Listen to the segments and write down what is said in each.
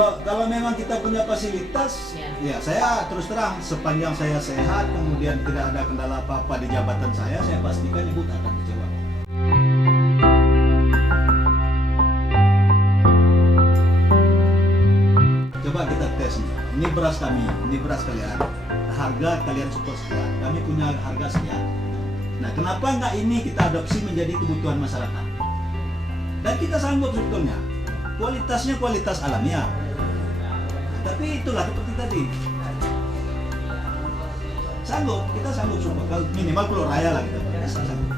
Kalau memang kita punya fasilitas, ya saya terus terang sepanjang saya sehat, kemudian tidak ada kendala apa-apa di jabatan saya pastikan ibu tak akan kecewa. Coba kita tes nih. Ini beras kami, ini beras kalian. Harga kalian support sekian, kami punya harga sekian. Nah, kenapa nggak ini kita adopsi menjadi kebutuhan masyarakat? Dan kita sanggup sebetulnya. Kualitasnya kualitas alamiah. Tapi itulah seperti tadi. Sanggup, kita sanggup support. Minimal Pulau Raya lah kita. Bisa sanggup.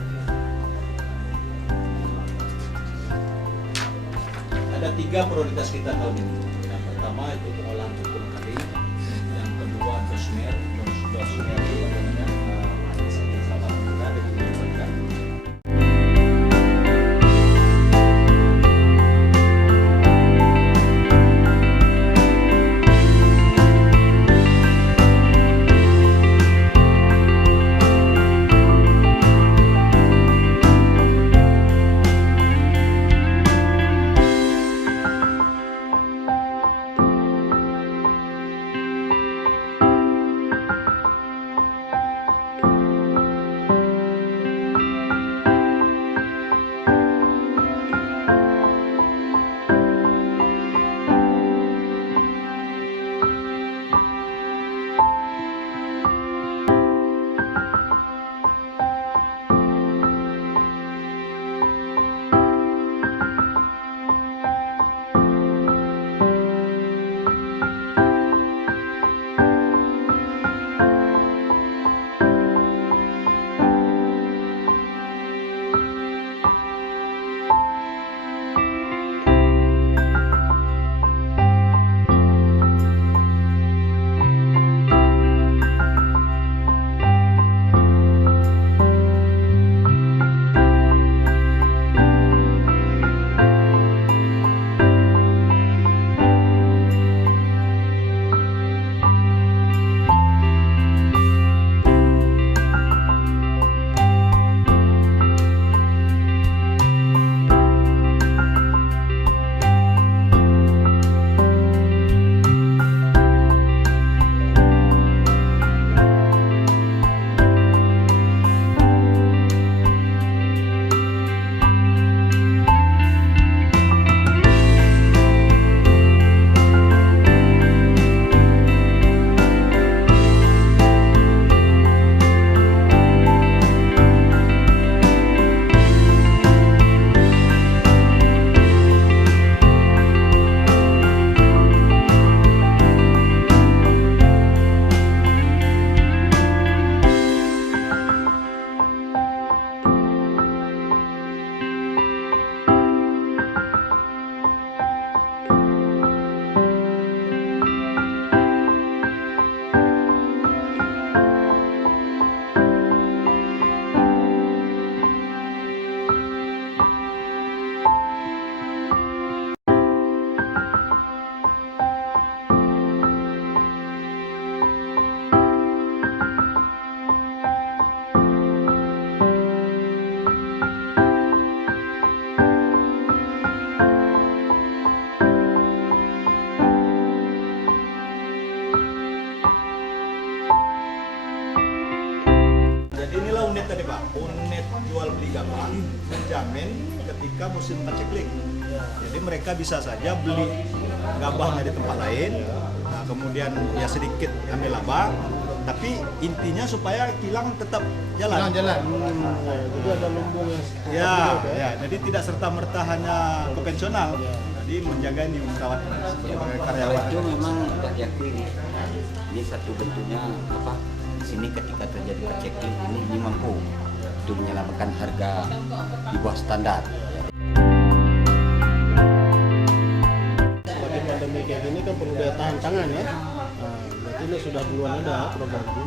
Ada 3 prioritas kita tahun ini. Yang pertama itu pengolahan pupuk kali. Yang kedua dosmer itu namanya sama muda dan dimanfaatkan. Inilah unit tadi Pak, unit jual beli gabah menjamin ketika musim paceklik. Jadi mereka bisa saja beli gabahnya di tempat lain, nah, kemudian ya sedikit ambil laba, tapi intinya supaya kilang tetap jalan. Jalan. Jadi ada lumbung yang jadi tidak serta merta hanya konvensional. Jadi menjaga ini merawat sebagai karyawan. Itu memang sudah diakui. Ini satu bentuknya apa? Di sini ketika terjadi paceklik ini mampu untuk menyelamatkan harga di bawah standar. Sebagai pandemi kayak gini kan perlu daya tahan tangan ya. Nah, berarti ini sudah duluan ada program ini.